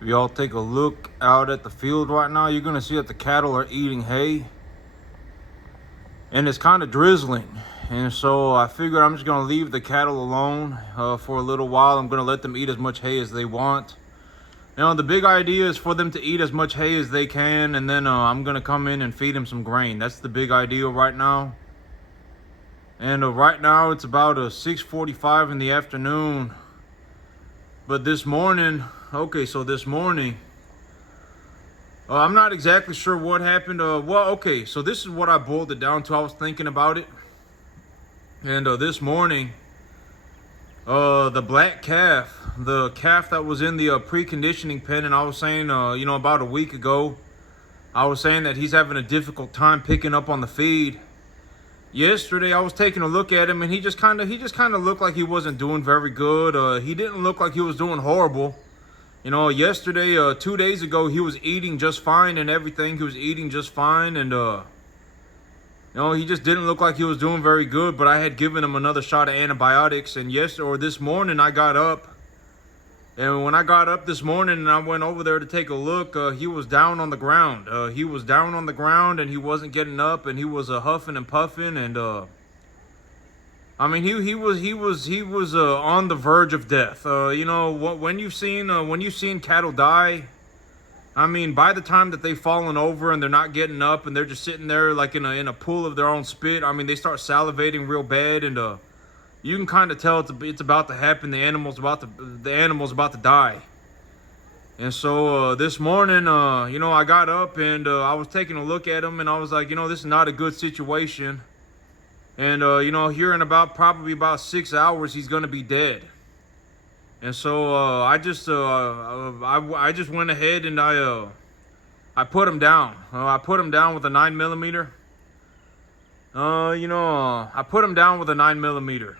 If y'all take a look out at the field right now, you're gonna see that the cattle are eating hay, and it's kind of drizzling. And so I figured I'm just gonna leave the cattle alone for a little while. I'm gonna let them eat as much hay as they want. The big idea is for them to eat as much hay as they can, and then I'm gonna come in and feed them some grain. That's the big idea right now. And right now it's about 6:45 in the afternoon. But this morning, this morning, I'm not exactly sure what happened. So this is what I boiled it down to. I was thinking about it. And this morning, the black calf, the calf that was in the preconditioning pen, and I was saying, about a week ago, I was saying that he's having a difficult time picking up on the feed. Yesterday, I was taking a look at him, and he just kind of looked like he wasn't doing very good. He didn't look like he was doing horrible. Yesterday, 2 days ago, he was eating just fine and everything. He was eating just fine, and he just didn't look like he was doing very good. But I had given him another shot of antibiotics, and this morning, I got up. And when I got up this morning and I went over there to take a look, he was down on the ground. He was down on the ground and he wasn't getting up, and he was huffing and puffing, and he was on the verge of death. When you've seen cattle die, by the time that they've fallen over and they're not getting up and they're just sitting there like in a pool of their own spit, they start salivating real bad, and you can kind of tell it's about to happen. The animal's about to die. And so this morning, I got up and I was taking a look at him, and I was like, this is not a good situation. And here in probably about 6 hours, he's gonna be dead. And so I just went ahead and I put him down. I put him down with a 9mm. I put him down with a 9mm.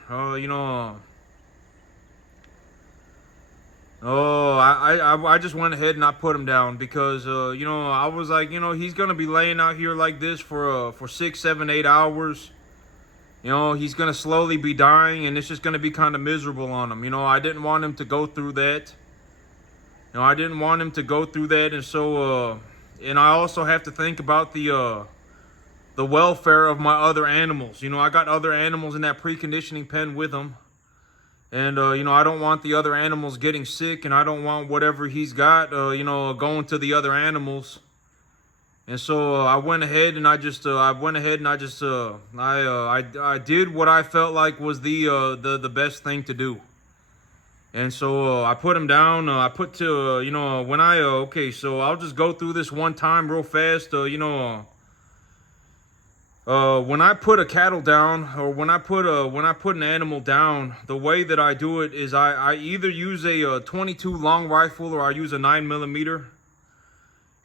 I just went ahead and I put him down because, I was like, he's going to be laying out here like this for 6, 7, 8 hours. He's going to slowly be dying, and it's just going to be kind of miserable on him. I didn't want him to go through that. And so, and I also have to think about the welfare of my other animals. I got other animals in that preconditioning pen with him. And, I don't want the other animals getting sick, and I don't want whatever he's got, going to the other animals. And so I went ahead and I did what I felt like was the best thing to do. And so I put him down. So I'll just go through this one time real fast. When I put a cattle down, or when I put an animal down, the way that I do it is I either use a 22 long rifle or I use a 9mm.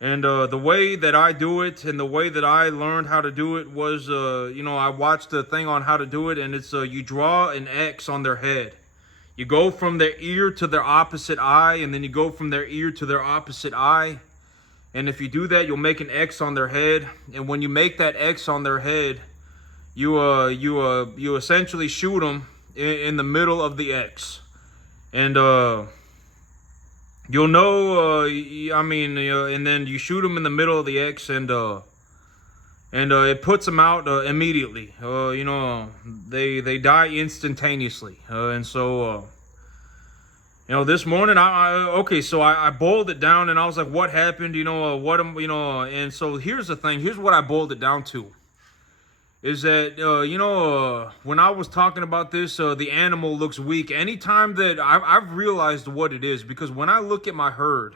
And the way that I do it and the way that I learned how to do it was, I watched a thing on how to do it, and it's you draw an X on their head. You go from their ear to their opposite eye, and then you go from their ear to their opposite eye. And if you do that, you'll make an X on their head. And when you make that X on their head, you essentially shoot them in the middle of the X. And you'll know, and then you shoot them in the middle of the X, and it puts them out immediately. They die instantaneously. And so, this morning, I boiled it down, and I was like, what happened? And so here's the thing. Here's what I boiled it down to. Is that, when I was talking about this, the animal looks weak. Anytime that I've realized what it is, because when I look at my herd,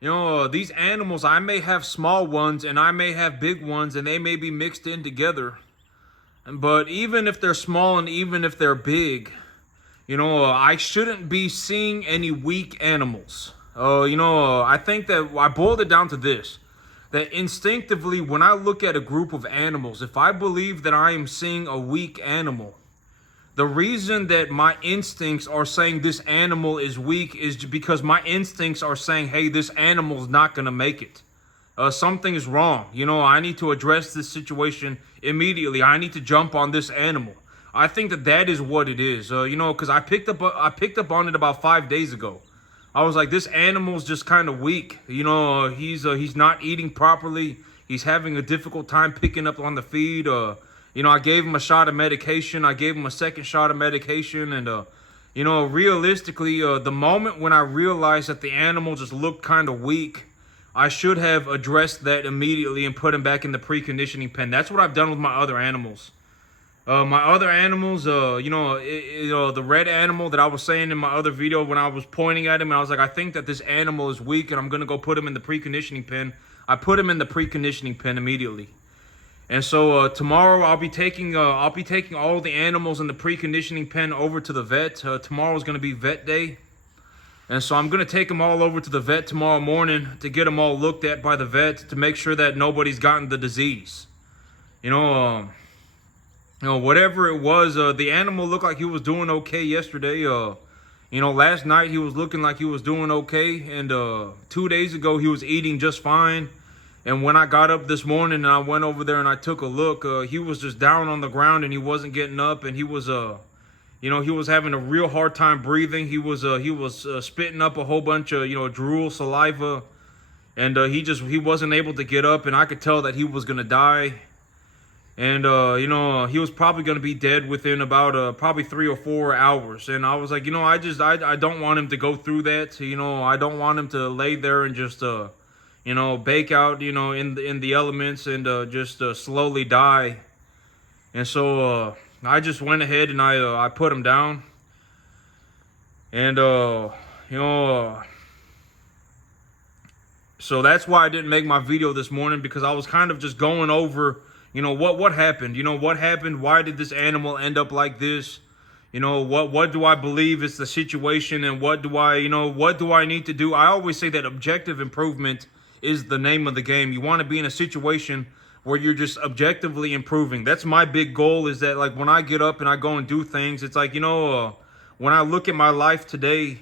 these animals, I may have small ones and I may have big ones, and they may be mixed in together. But even if they're small and even if they're big, I shouldn't be seeing any weak animals. I think that I boiled it down to this. That instinctively, when I look at a group of animals, if I believe that I am seeing a weak animal, the reason that my instincts are saying this animal is weak is because my instincts are saying, hey, this animal's not going to make it. Something is wrong. I need to address this situation immediately. I need to jump on this animal. I think that is what it is. Because I picked up on it about 5 days ago. I was like, this animal's just kind of weak. You know, he's not eating properly. He's having a difficult time picking up on the feed. You know, I gave him a shot of medication. I gave him a second shot of medication. And, you know, realistically, the moment when I realized that the animal just looked kind of weak, I should have addressed that immediately and put him back in the preconditioning pen. That's what I've done with my other animals. My other animals, you know, the red animal that I was saying in my other video when I was pointing at him, and I was like, I think that this animal is weak and I'm going to go put him in the preconditioning pen. I put him in the preconditioning pen immediately. And so tomorrow I'll be taking all the animals in the preconditioning pen over to the vet. Tomorrow's going to be vet day. And so I'm going to take them all over to the vet tomorrow morning to get them all looked at by the vet to make sure that nobody's gotten the disease. You know, whatever it was, the animal looked like he was doing okay yesterday. You know, last night he was looking like he was doing okay. And 2 days ago he was eating just fine. And when I got up this morning and I went over there and I took a look, he was just down on the ground and he wasn't getting up. And he was, you know, he was having a real hard time breathing. He was spitting up a whole bunch of, you know, drool, saliva. And he wasn't able to get up. And I could tell that he was going to die. And, you know, he was probably going to be dead within about probably 3 or 4 hours. And I was like, you know, I don't want him to go through that. You know, I don't want him to lay there and just, you know, bake out, you know, in the elements and just slowly die. And so I just went ahead and I put him down. And, you know, so that's why I didn't make my video this morning, because I was kind of just going over, you know, what happened? You know, what happened? Why did this animal end up like this? You know, what do I believe is the situation, and what do I need to do? I always say that objective improvement is the name of the game. You want to be in a situation where you're just objectively improving. That's my big goal, is that, like, when I get up and I go and do things, it's like, you know, when I look at my life today,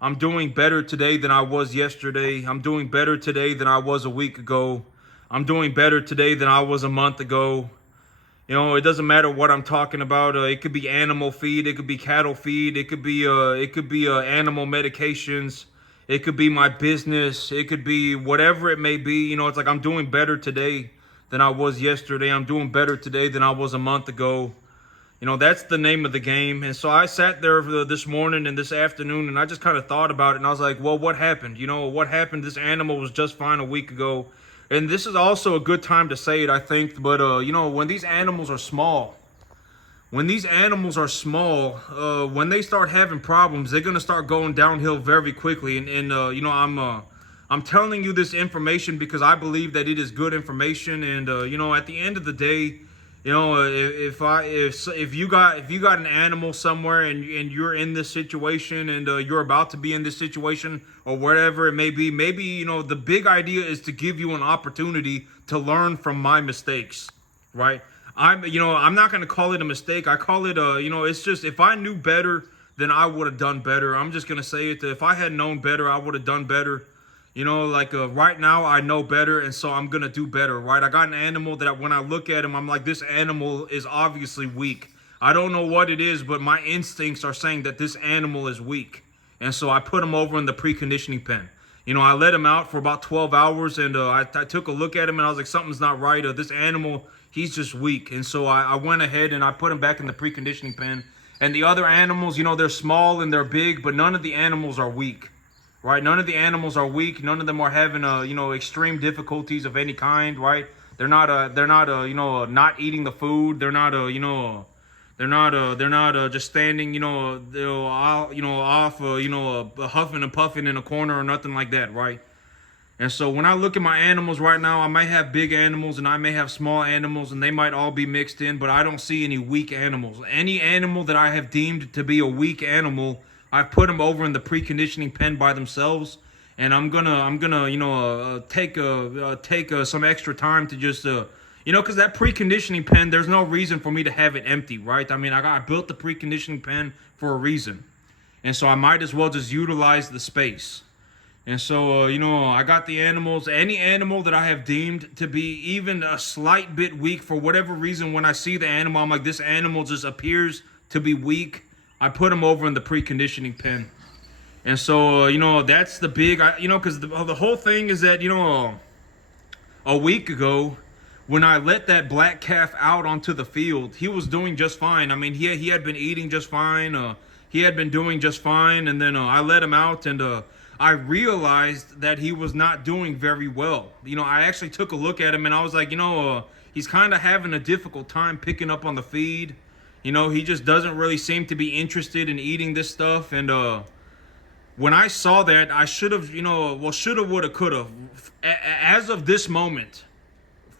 I'm doing better today than I was yesterday. I'm doing better today than I was a week ago. I'm doing better today than I was a month ago. You know, it doesn't matter what I'm talking about. It could be animal feed. It could be cattle feed. It could be animal medications. It could be my business. It could be whatever it may be. You know, it's like I'm doing better today than I was yesterday. I'm doing better today than I was a month ago. You know, that's the name of the game. And so I sat there this morning and this afternoon, and I just kind of thought about it. And I was like, well, what happened? You know, what happened? This animal was just fine a week ago. And this is also a good time to say it, I think. But, you know, when these animals are small, when they start having problems, they're going to start going downhill very quickly. And you know, I'm telling you this information because I believe that it is good information. And, you know, at the end of the day, you know, if you got an animal somewhere and you're in this situation and you're about to be in this situation or whatever it may be, maybe, you know, the big idea is to give you an opportunity to learn from my mistakes, right? I'm not going to call it a mistake. I call it you know, it's just, if I knew better, then I would have done better. I'm just going to say it. If I had known better, I would have done better. You know, like right now I know better, and so I'm going to do better, right? I got an animal that when I look at him, I'm like, this animal is obviously weak. I don't know what it is, but my instincts are saying that this animal is weak. And so I put him over in the preconditioning pen. You know, I let him out for about 12 hours, and I took a look at him, and I was like, something's not right. This animal, he's just weak. And so I went ahead and I put him back in the preconditioning pen. And the other animals, you know, they're small and they're big, but none of the animals are weak. Right, none of the animals are weak. None of them are having you know, extreme difficulties of any kind. Right, they're not you know, not eating the food. They're not you know, they're not just standing, you know, off you know, huffing and puffing in a corner or nothing like that. Right. And so when I look at my animals right now, I might have big animals and I may have small animals, and they might all be mixed in, but I don't see any weak animals. Any animal that I have deemed to be a weak animal, I've put them over in the preconditioning pen by themselves, and I'm gonna you know, take some extra time to just you know, because that preconditioning pen, there's no reason for me to have it empty, right? I mean, I built the preconditioning pen for a reason, and so I might as well just utilize the space. And so you know, I got the animals. Any animal that I have deemed to be even a slight bit weak for whatever reason, when I see the animal, I'm like, this animal just appears to be weak, I put them over in the preconditioning pen. And so, that's the big, because the whole thing is that, a week ago, when I let that black calf out onto the field, he was doing just fine. I mean, he had been eating just fine. He had been doing just fine. And then I let him out, and I realized that he was not doing very well. I actually took a look at him, and I was like, he's kind of having a difficult time picking up on the feed. He just doesn't really seem to be interested in eating this stuff. And when I saw that, I should have, shoulda, woulda, coulda. As of this moment,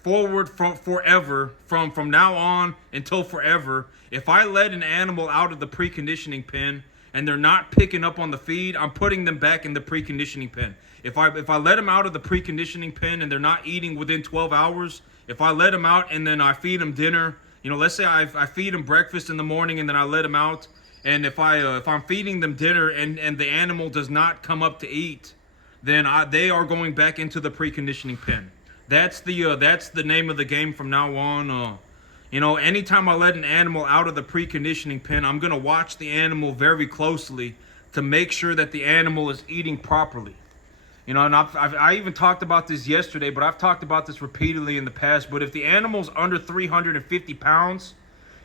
forward from forever, from now on until forever, if I let an animal out of the preconditioning pen and they're not picking up on the feed, I'm putting them back in the preconditioning pen. If I let them out of the preconditioning pen and they're not eating within 12 hours, if I let them out and then I feed them dinner, let's say I feed them breakfast in the morning and then I let them out, and if I'm feeding them dinner and the animal does not come up to eat, then they are going back into the preconditioning pen. That's the name of the game from now on. Anytime I let an animal out of the preconditioning pen, I'm gonna watch the animal very closely to make sure that the animal is eating properly. And I even talked about this yesterday, but I've talked about this repeatedly in the past. But if the animal's under 350 pounds,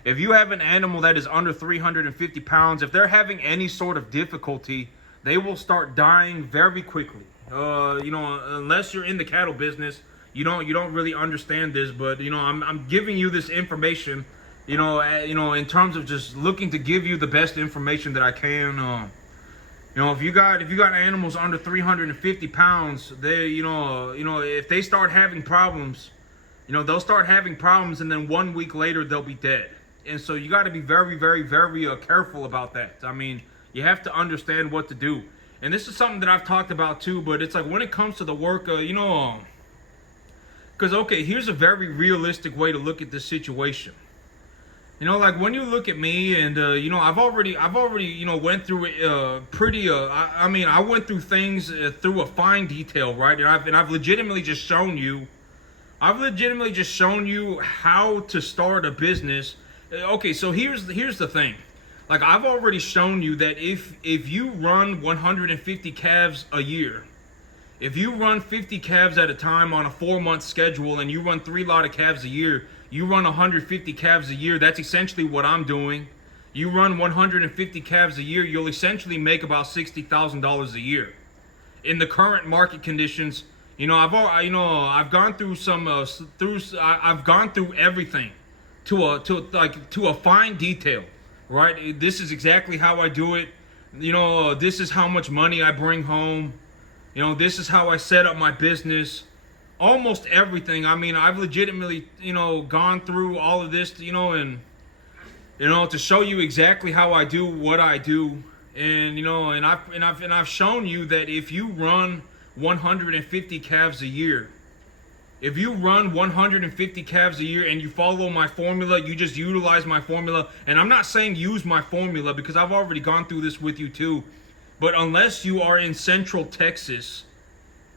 if you have an animal that is under 350 pounds, if they're having any sort of difficulty, they will start dying very quickly. Unless you're in the cattle business, you don't really understand this. But I'm giving you this information, in terms of just looking to give you the best information that I can. If you got animals under 350 pounds, they, if they start having problems, they'll start having problems, and then 1 week later they'll be dead. And so you got to be very, very, very careful about that. I mean, you have to understand what to do. And this is something that I've talked about too, but it's like when it comes to the work, because, okay, here's a very realistic way to look at this situation. Like when you look at me and, I've already, went through it I went through things through a fine detail, right? And I've legitimately just shown you how to start a business. Okay, so here's the thing. Like, I've already shown you that if you run 150 calves a year, if you run 50 calves at a time on a 4-month schedule and you run 3 lot of calves a year, you run 150 calves a year. That's essentially what I'm doing. You run 150 calves a year, you'll essentially make about $60,000 a year. In the current market conditions, I've gone through I've gone through everything to a fine detail, right? This is exactly how I do it. This is how much money I bring home. This is how I set up my business. Almost everything. I mean, I've legitimately, gone through all of this, and to show you exactly how I do what I do. And I've shown you that if you run 150 calves a year, if you run 150 calves a year and you follow my formula, you just utilize my formula. And I'm not saying use my formula because I've already gone through this with you too. But unless you are in Central Texas,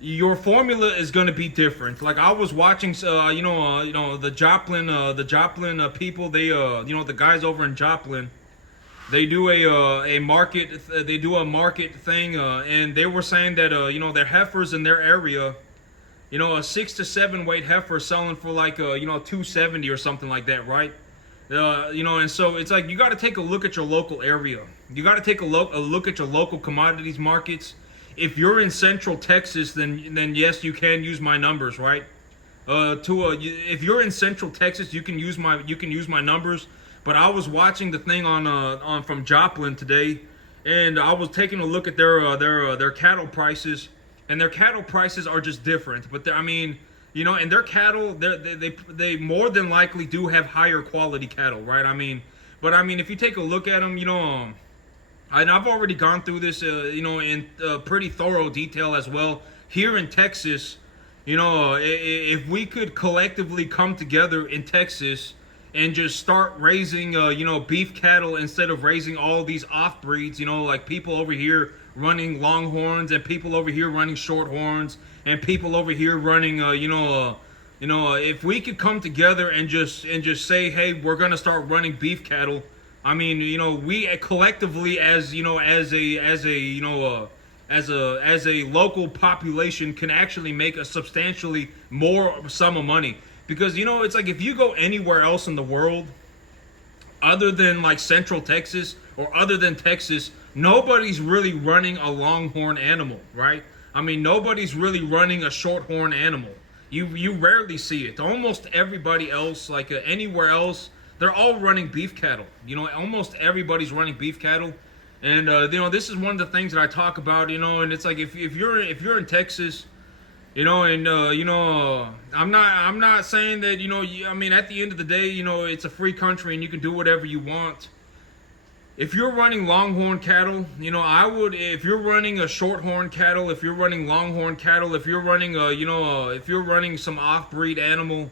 your formula is going to be different. Like I was watching, the Joplin people. They, the guys over in Joplin, they do a market thing, and they were saying that their heifers in their area, a 6 to 7 weight heifer selling for like $270 or something like that, right? And so it's like you got to take a look at your local area. You got to take a look at your local commodities markets. If you're in Central Texas, then yes, you can use my numbers, right? If you're in Central Texas, you can use my numbers. But I was watching the thing on from Joplin today, and I was taking a look at their cattle prices, and their cattle prices are just different. But and their cattle, they more than likely do have higher quality cattle, right? But if you take a look at them, and I've already gone through this, in pretty thorough detail as well. Here in Texas, if we could collectively come together in Texas and just start raising, beef cattle instead of raising all these off breeds, like people over here running longhorns and people over here running shorthorns and people over here running, if we could come together and just say, hey, we're gonna start running beef cattle. We collectively as a as a local population can actually make a substantially more sum of money. Because you know, it's like if you go anywhere else in the world other than like Central Texas or other than Texas, nobody's really running a longhorn animal, right? I mean, nobody's really running a shorthorn animal. You rarely see it. Almost everybody else, like anywhere else, they're all running beef cattle. You know, almost everybody's running beef cattle. And you know, this is one of the things that I talk about. You know, and it's like if you're in Texas, you know, and you know, I'm not saying that, you know, I mean, at the end of the day, you know, it's a free country and you can do whatever you want. If you're running longhorn cattle, you know, I would, if you're running a shorthorn cattle, if you're running longhorn cattle, if you're running you know, if you're running some off-breed animal,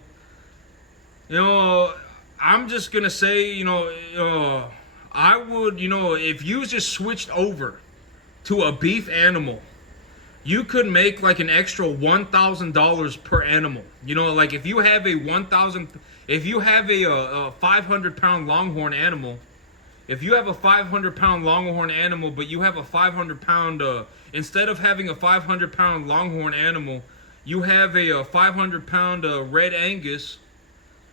you know, I'm just gonna say, you know, I would, you know, if you just switched over to a beef animal, you could make like an extra $1,000 per animal. You know, like if you have a 500-pound longhorn animal, if you have a 500-pound longhorn animal, but you have a 500-pound, instead of having a 500-pound longhorn animal, you have a 500-pound Red Angus,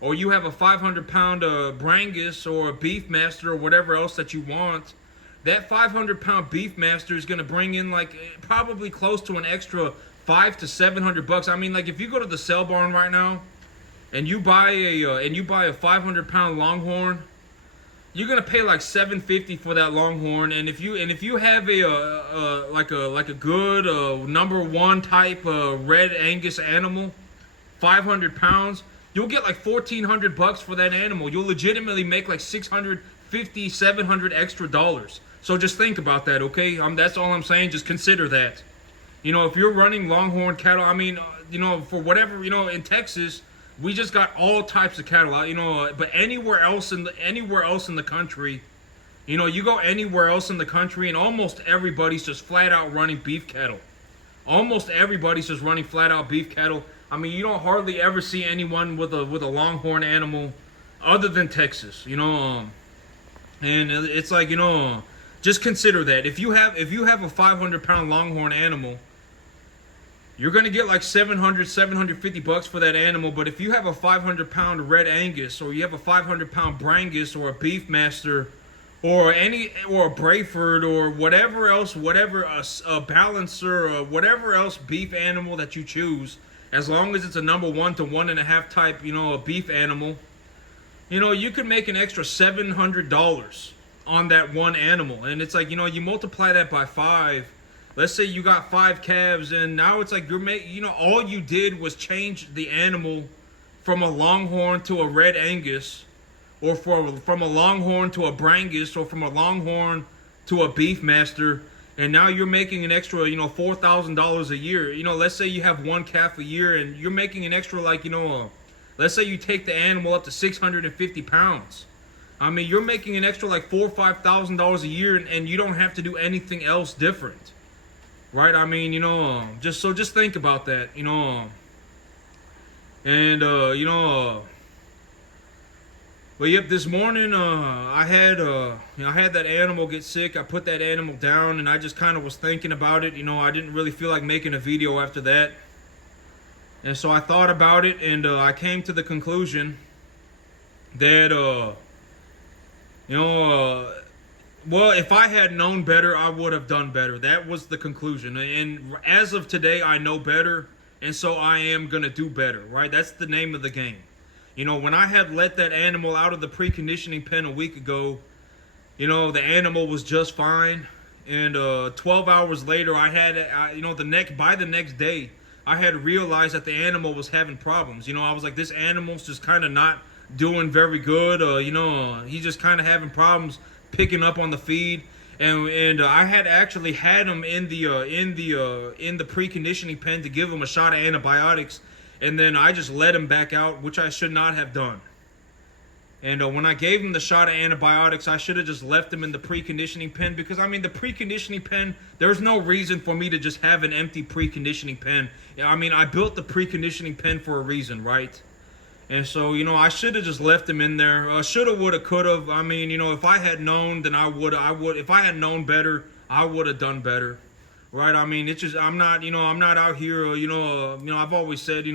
or you have a 500-pound Brangus or a Beefmaster or whatever else that you want, that 500-pound Beefmaster is going to bring in like probably close to an extra $500 to $700. I mean, like if you go to the sale barn right now and you buy a 500-pound longhorn, you're gonna pay like $750 for that longhorn. And if you have a good #1 type Red Angus animal, 500 pounds, you'll get like $1,400 for that animal. You'll legitimately make like $650, $700 extra dollars. So just think about that, okay? That's all I'm saying. Just consider that. You know, if you're running longhorn cattle, I mean, you know, for whatever, you know, in Texas, we just got all types of cattle, you know. But anywhere else in the country, you know, you go anywhere else in the country, and almost everybody's just flat out running beef cattle. Almost everybody's just running flat out beef cattle. I mean, you don't hardly ever see anyone with a longhorn animal, other than Texas, you know. And it's like, you know, just consider that if you have a 500-pound longhorn animal, you're gonna get like $750 for that animal. But if you have a 500-pound Red Angus, or you have a 500-pound Brangus, or a Beefmaster, or a Brayford, or whatever else, a Balancer, or whatever else beef animal that you choose, as long as it's a #1 to 1.5 type, you know, a beef animal, you know, you could make an extra $700 on that one animal. And it's like, you know, you multiply that by 5. Let's say you got 5 calves, and now it's like you know, all you did was change the animal from a longhorn to a Red Angus, or from a longhorn to a Brangus, or from a longhorn to a Beefmaster, and now you're making an extra, you know, $4,000 a year. You know, let's say you have 1 calf a year, and you're making an extra, like, you know, let's say you take the animal up to 650 pounds. I mean, you're making an extra like $4,000 or $5,000 a year, and you don't have to do anything else different. Right? I mean, you know, just think about that, you know. And you know, but yep, this morning I had that animal get sick. I put that animal down, and I just kind of was thinking about it. You know, I didn't really feel like making a video after that. And so I thought about it, and I came to the conclusion that you know, well, if I had known better, I would have done better. That was the conclusion. And as of today, I know better, and so I am going to do better, right? That's the name of the game. You know, when I had let that animal out of the preconditioning pen a week ago, you know, the animal was just fine. And 12 hours later, you know, by the next day, I had realized that the animal was having problems. You know, I was like, this animal's just kind of not doing very good. You know, he's just kind of having problems picking up on the feed, and I had actually had him in the preconditioning pen to give him a shot of antibiotics, and then I just let him back out, which I should not have done. And when I gave him the shot of antibiotics, I should have just left him in the preconditioning pen, because I mean, the preconditioning pen, there's no reason for me to just have an empty preconditioning pen. I mean, I built the preconditioning pen for a reason, right? And so, you know, I should have just left him in there. Shoulda, woulda, coulda. I mean, you know, if I had known, then I would. If I had known better, I would have done better. right? I mean, it's just I'm not, I'm not out here, I've always said,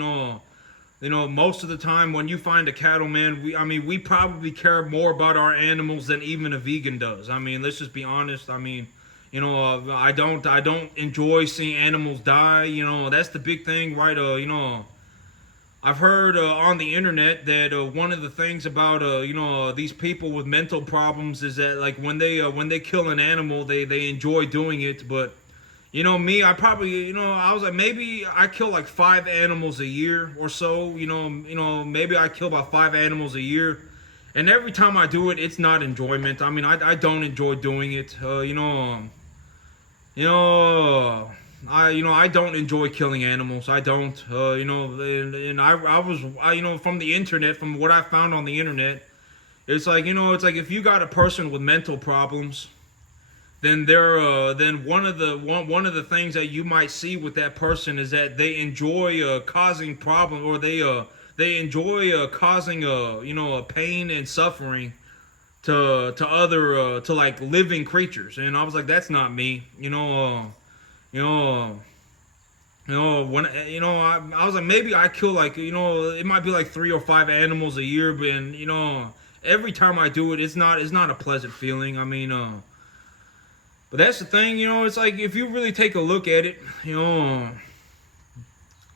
most of the time when you find a cattleman, we probably care more about our animals than even a vegan does. I mean, let's just be honest. I mean, I don't enjoy seeing animals die. That's the big thing, right? I've heard on the internet that one of the things about these people with mental problems is that like when they kill an animal, they enjoy doing it. But me, I probably I was like, maybe I kill like 5 animals a year or so. Maybe I kill about 5 animals a year, and every time I do it, it's not enjoyment. I mean, I don't enjoy doing it. You know, I don't enjoy killing animals. I don't. And I was from the internet, from what I found on the internet, it's like if you got a person with mental problems, then one of the things that you might see with that person is that they enjoy causing problems, or they enjoy causing a pain and suffering to other to like living creatures. And I was like, that's not me. When I was like, maybe I kill like it might be like 3 or 5 animals a year, but every time I do it, it's not a pleasant feeling. I mean, but that's the thing, it's like if you really take a look at it,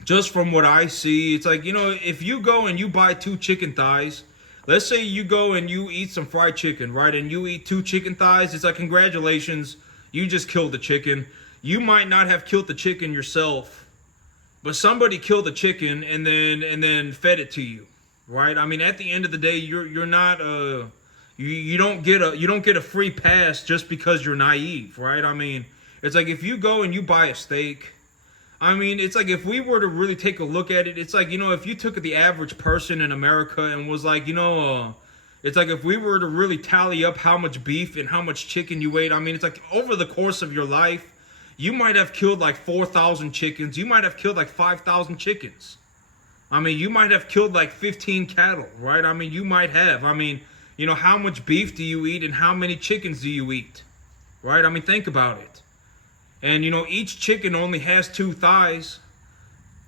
just from what I see, it's like, if you go and you buy 2 chicken thighs, let's say you go and you eat some fried chicken, right? And you eat 2 chicken thighs, it's like, congratulations, you just killed the chicken. You might not have killed the chicken yourself, but somebody killed the chicken and then fed it to you, right? I mean, at the end of the day, you're not you don't get a free pass just because you're naive, right? I mean, it's like if you go and you buy a steak, I mean, it's like if we were to really take a look at it, it's like, if you took the average person in America and was like, it's like if we were to really tally up how much beef and how much chicken you ate, I mean, it's like over the course of your life, you might have killed like 4,000 chickens. You might have killed like 5,000 chickens. I mean, you might have killed like 15 cattle, right? I mean, you might have. I mean, how much beef do you eat and how many chickens do you eat, right? I mean, think about it. And, each chicken only has 2 thighs.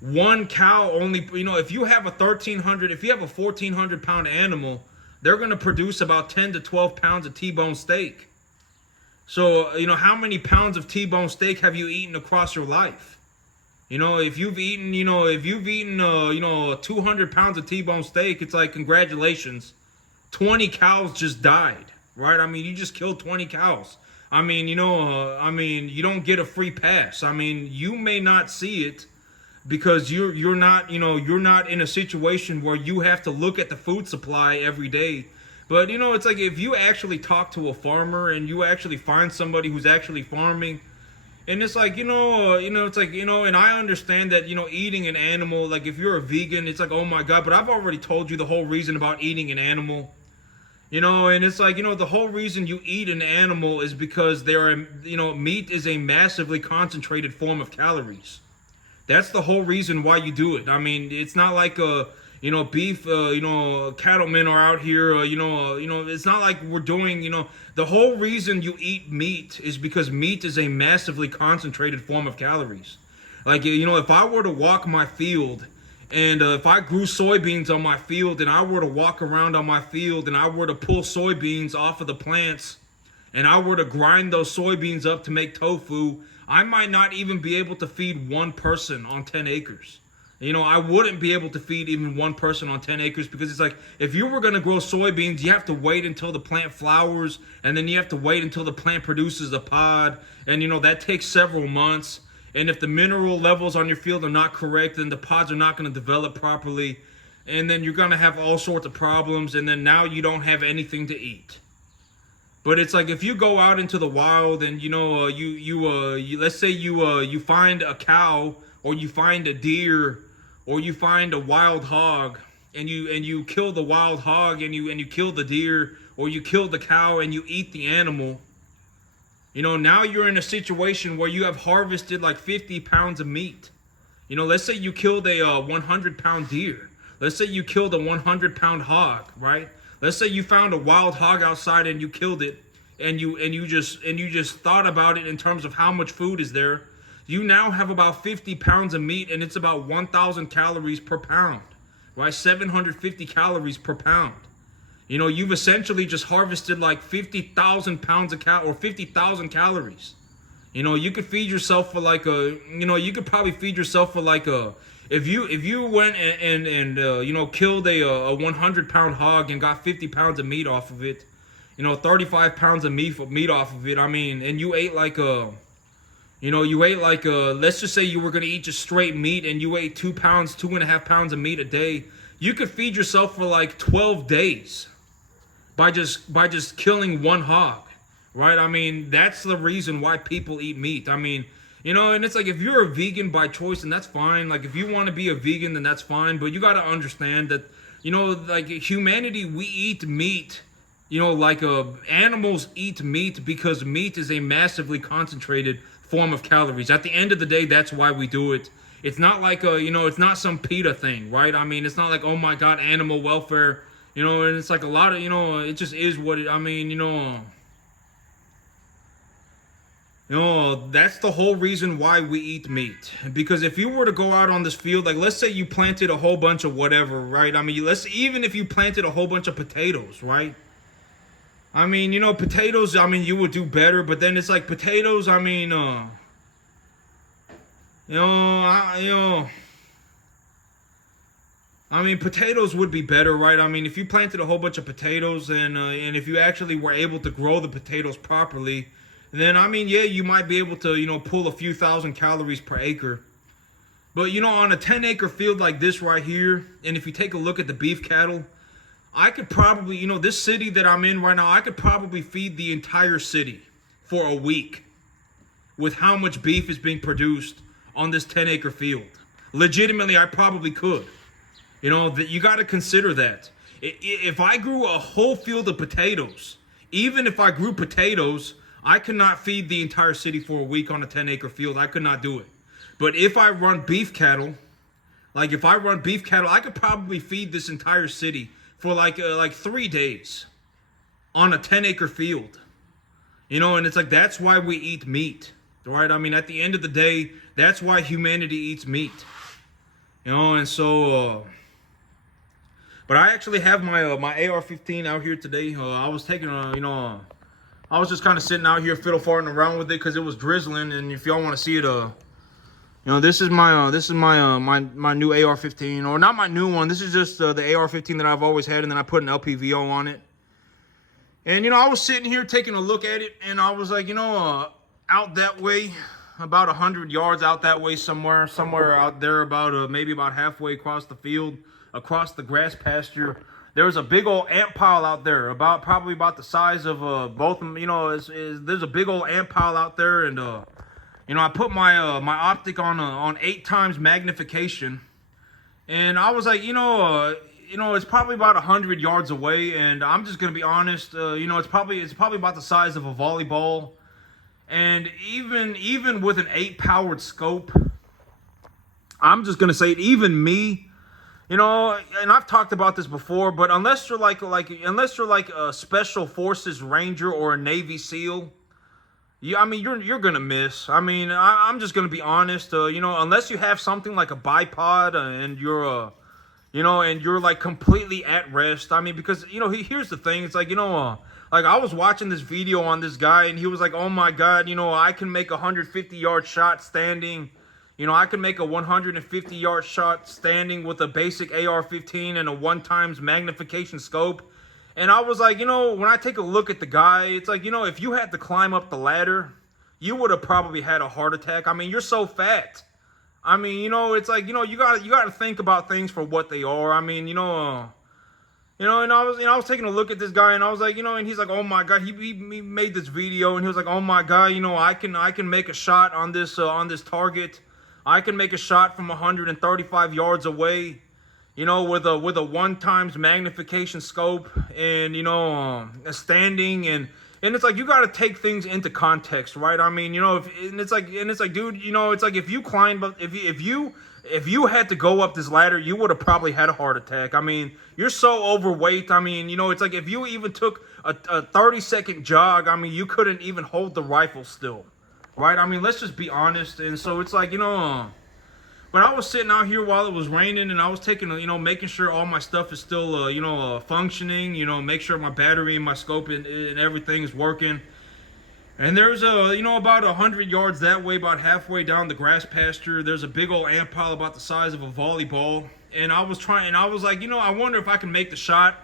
One cow only, if you have a 1,400 pound animal, they're going to produce about 10 to 12 pounds of T-bone steak. So, how many pounds of T-bone steak have you eaten across your life? If you've eaten, 200 pounds of T-bone steak, it's like, congratulations. 20 cows just died, right? I mean, you just killed 20 cows. I mean, you don't get a free pass. I mean, you may not see it because you're not in a situation where you have to look at the food supply every day. But, it's like if you actually talk to a farmer and you actually find somebody who's actually farming, and it's like, it's like, and I understand that, eating an animal, like if you're a vegan, it's like, oh my God, but I've already told you the whole reason about eating an animal. And it's like, the whole reason you eat an animal is because meat is a massively concentrated form of calories. That's the whole reason why you do it. I mean, it's not like beef, cattlemen are out here, it's not like we're doing, the whole reason you eat meat is because meat is a massively concentrated form of calories. Like, if I were to walk my field and if I grew soybeans on my field and I were to walk around on my field and I were to pull soybeans off of the plants and I were to grind those soybeans up to make tofu, I might not even be able to feed one person on 10 acres. I wouldn't be able to feed even one person on 10 acres because it's like, if you were going to grow soybeans, you have to wait until the plant flowers, and then you have to wait until the plant produces a pod, and that takes several months. And if the mineral levels on your field are not correct, then the pods are not going to develop properly. And then you're going to have all sorts of problems. And then now you don't have anything to eat. But it's like if you go out into the wild and, let's say you find a cow or you find a deer or you find a wild hog and you kill the wild hog and you kill the deer or you kill the cow and you eat the animal. Now you're in a situation where you have harvested like 50 pounds of meat. Let's say you killed a 100-pound deer. Let's say you killed a 100-pound hog, right? Let's say you found a wild hog outside and you killed it, and you just thought about it in terms of how much food is there. you now have about 50 pounds of meat, and it's about 1,000 calories per pound, right? 750 calories per pound. You know, you've essentially just harvested like 50,000 pounds of or 50,000 calories. You know, you could feed yourself for like you could probably feed yourself for like if you went and killed a 100-pound hog and got 50 pounds of meat off of it, 35 pounds of meat off of it. I mean, and you ate like let's just say you were gonna eat just straight meat, and you ate 2.5 pounds of meat a day. You could feed yourself for like 12 days by just killing one hog, right? I mean, that's the reason why people eat meat. I mean, and it's like, if you're a vegan by choice, and that's fine. Like, if you want to be a vegan, then that's fine. But you got to understand that, like humanity, we eat meat, animals eat meat because meat is a massively concentrated form of calories. At the end of the day, that's why we do it. It's not like it's not some PETA thing, right? I mean, it's not like, oh my God, animal welfare, and it's like a lot of, it just is what it, I mean, that's the whole reason why we eat meat. Because if you were to go out on this field, like let's say you planted a whole bunch of whatever, right? I mean, even if you planted a whole bunch of potatoes, right? I mean, potatoes, I mean, you would do better, but then it's like potatoes, I mean, I mean, potatoes would be better, right? I mean, if you planted a whole bunch of potatoes and if you actually were able to grow the potatoes properly, then, I mean, yeah, you might be able to, pull a few thousand calories per acre. But, on a 10-acre field like this right here, and if you take a look at the beef cattle, I could probably, this city that I'm in right now, I could probably feed the entire city for a week with how much beef is being produced on this 10-acre field. Legitimately, I probably could. That you got to consider that. If I grew a whole field of potatoes, even if I grew potatoes, I could not feed the entire city for a week on a 10-acre field. I could not do it. But if I run beef cattle, I could probably feed this entire city for like 3 days on a 10-acre field. And it's like, that's why we eat meat, right? I mean, at the end of the day, that's why humanity eats meat. And so, but I actually have my AR-15 out here today. I was taking I was just kind of sitting out here fiddle farting around with it because it was drizzling. And if y'all want to see it, this is my my new AR-15, or not my new one. This is just the AR-15 that I've always had, and then I put an LPVO on it. And I was sitting here taking a look at it, and I was like, out that way, about 100 yards out that way, somewhere out there, about maybe about halfway across the field, across the grass pasture, there was a big old ant pile out there, probably about the size of both of them. There's a big old ant pile out there, and I put my my optic on 8 times magnification, and I was like, it's probably about 100 yards away, and I'm just gonna be honest, it's probably about the size of a volleyball. And even with an 8-powered scope, I'm just gonna say it, even me, and I've talked about this before, but unless you're like a Special Forces Ranger or a Navy SEAL, I mean, you're gonna miss. I mean, I'm just gonna be honest. Unless you have something like a bipod and you're and you're like completely at rest. I mean, because here's the thing. It's like like I was watching this video on this guy, and he was like, oh my God, I can make a 150-yard shot standing. I can make a 150-yard shot standing with a basic AR-15 and a 1 times magnification scope. And I was like, when I take a look at the guy, it's like, if you had to climb up the ladder, you would have probably had a heart attack. I mean, you're so fat. I mean, it's like, you gotta think about things for what they are. I mean, and I was taking a look at this guy, and I was like, and he's like, oh my God, he made this video, and he was like, oh my God, I can make a shot on this target. I can make a shot from 135 yards away, with a 1 times magnification scope, and a standing, and it's like, you got to take things into context, right? I mean, it's like, dude, it's like, if you climb, if you had to go up this ladder, you would have probably had a heart attack. I mean, you're so overweight. I mean, it's like, if you even took a 30-second jog, I mean, you couldn't even hold the rifle still. right? I mean, let's just be honest. And so it's like, but I was sitting out here while it was raining, and I was taking, making sure all my stuff is still, functioning. Make sure my battery and my scope and everything is working. And there's about 100 yards that way, about halfway down the grass pasture, there's a big old ant pile about the size of a volleyball. And I was like, I wonder if I can make the shot.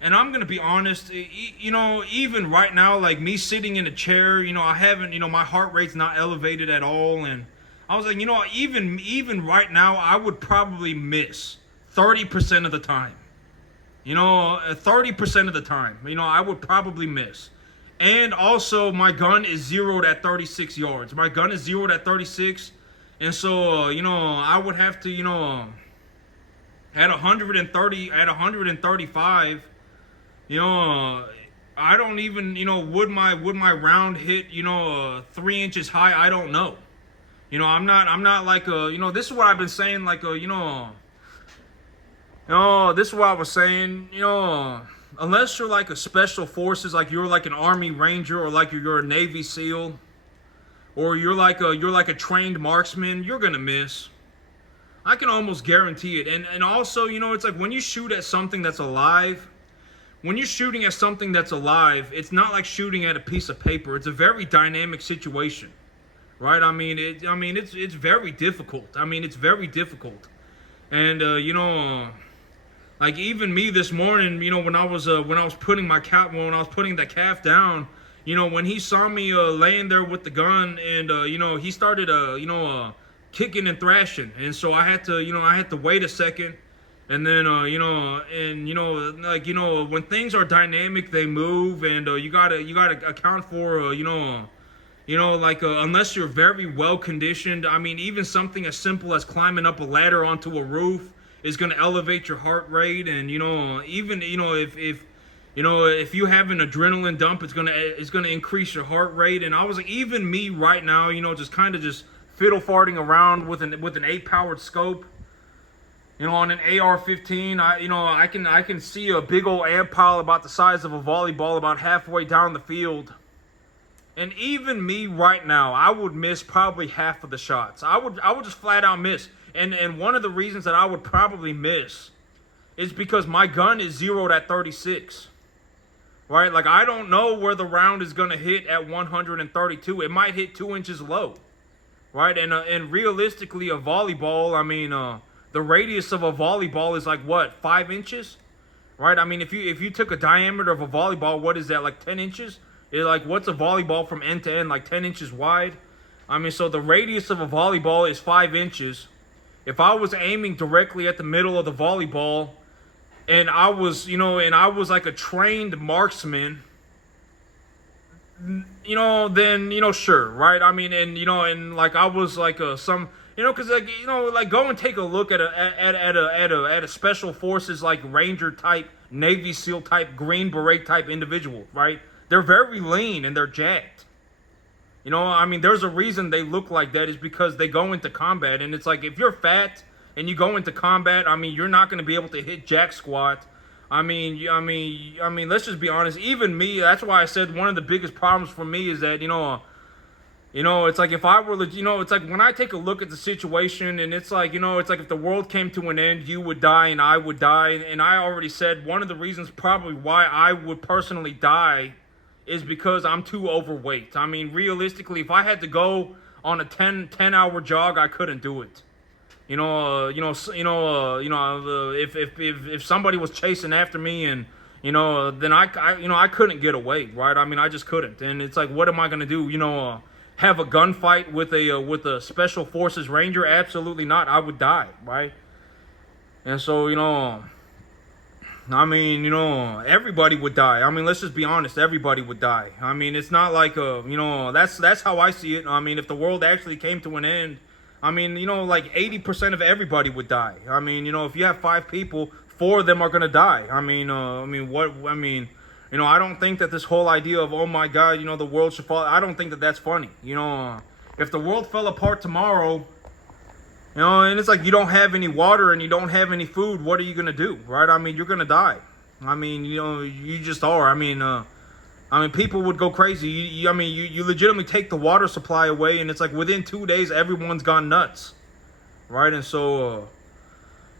And I'm gonna be honest, even right now, like me sitting in a chair, I haven't, my heart rate's not elevated at all. And I was like, even right now, I would probably miss 30% of the time. 30% of the time, I would probably miss. And also, my gun is zeroed at 36 yards. My gun is zeroed at 36. And so, I would have to, at 135, I don't even, would my round hit, 3 inches high? I don't know. I'm not like this is what I've been saying, like this is what I was saying, unless you're like a special forces, like you're like an Army Ranger, or like you're a Navy SEAL, or you're like a trained marksman, you're gonna miss. I can almost guarantee it. And also, it's like when you shoot at something that's alive, when you're shooting at something that's alive, it's not like shooting at a piece of paper. It's a very dynamic situation, right? It's very difficult. It's very difficult. And like even me this morning, when I was putting that calf down, when he saw me laying there with the gun, and he started kicking and thrashing, and so I had to wait a second, and then when things are dynamic, they move, and you gotta account for unless you're very well conditioned. Even something as simple as climbing up a ladder onto a roof is going to elevate your heart rate. And even if you have an adrenaline dump, it's going to increase your heart rate. And I was like, even me right now, just kind of just fiddle farting around with an 8 powered scope, on an AR-15, I can see a big old ant pile about the size of a volleyball about halfway down the field. And even me right now, I would miss probably half of the shots. I would just flat out miss. And one of the reasons that I would probably miss is because my gun is zeroed at 36. Right? Like, I don't know where the round is going to hit at 132. It might hit 2 inches low. Right? And realistically, a volleyball, the radius of a volleyball is like, what, 5 inches? Right? If you took a diameter of a volleyball, what is that, like 10 inches? What's a volleyball from end to end? Like 10 inches wide? So the radius of a volleyball is 5 inches. If I was aiming directly at the middle of the volleyball, and I was like a trained marksman, then, sure, right? And like I was like because like go and take a look at a special forces like Ranger type, Navy SEAL type, Green Beret type individual, right? They're very lean and they're jacked. There's a reason they look like that, is because they go into combat. And it's like, if you're fat and you go into combat, you're not going to be able to hit jack squat. Let's just be honest. Even me, that's why I said one of the biggest problems for me is that, it's like if I were, it's like when I take a look at the situation, and it's like, it's like if the world came to an end, you would die and I would die. And I already said one of the reasons probably why I would personally die is because I'm too overweight. Realistically, if I had to go on a 10-hour jog, I couldn't do it. If somebody was chasing after me, and then I couldn't get away, right? I just couldn't. And it's like, what am I gonna do? Have a gunfight with a special forces ranger? Absolutely not. I would die, right? And so everybody would die. Let's just be honest. Everybody would die. It's not like that's how I see it. If the world actually came to an end, like 80% of everybody would die. If you have 5 people, 4 of them are gonna die. I don't think that this whole idea of, oh my God, the world should fall. I don't think that that's funny. If the world fell apart tomorrow, and it's like you don't have any water and you don't have any food, what are you going to do, right? You're going to die. You just are. I mean, people would go crazy. You legitimately take the water supply away, and it's like within 2 days, everyone's gone nuts, right? And so,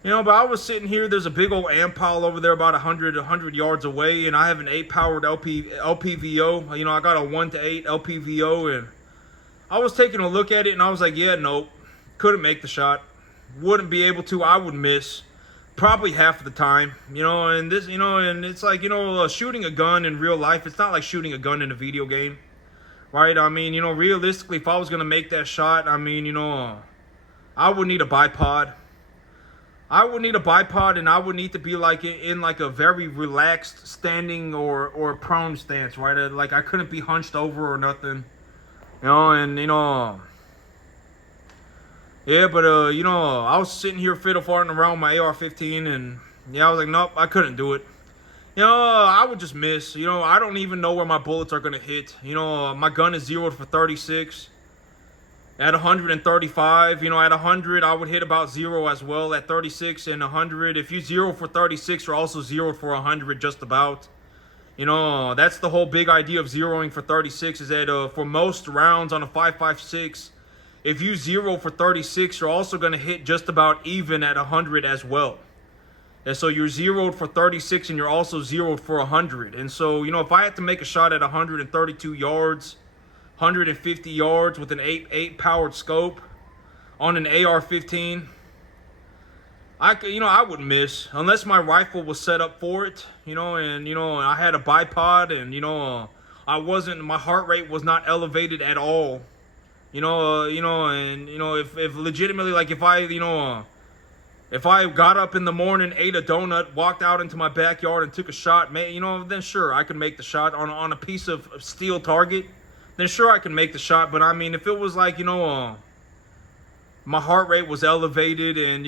but I was sitting here. There's a big old amp pile over there about 100 yards away, and I have an 8-powered LPVO. I got a 1-to-8 LPVO, and I was taking a look at it, and I was like, yeah, nope, couldn't make the shot, wouldn't be able to. I would miss. Probably half of the time, and this, and it's like, shooting a gun in real life, it's not like shooting a gun in a video game, right? I mean, realistically, if I was going to make that shot, I mean, I would need a bipod. And I would need to be like in like a very relaxed standing or prone stance, right? Like I couldn't be hunched over or nothing, and yeah, but, I was sitting here fiddle-farting around my AR-15, and, I was like, nope, I couldn't do it. I would just miss. I don't even know where my bullets are going to hit. My gun is zeroed for 36. At 135, at 100, I would hit about 0 as well. At 36 and 100, if you zero for 36, you're also zeroed for 100 just about. That's the whole big idea of zeroing for 36 is that for most rounds on a 5.56, if you zero for 36, you're also going to hit just about even at 100 as well. And so you're zeroed for 36 and you're also zeroed for 100. And so, if I had to make a shot at 132 yards, 150 yards with an 8 powered scope on an AR-15, I wouldn't miss unless my rifle was set up for it, and I had a bipod and, my heart rate was not elevated at all. If legitimately, like if I got up in the morning, ate a donut, walked out into my backyard and took a shot, then sure, I could make the shot on a piece of steel target. Then sure, I can make the shot. But I mean, if it was like, my heart rate was elevated and,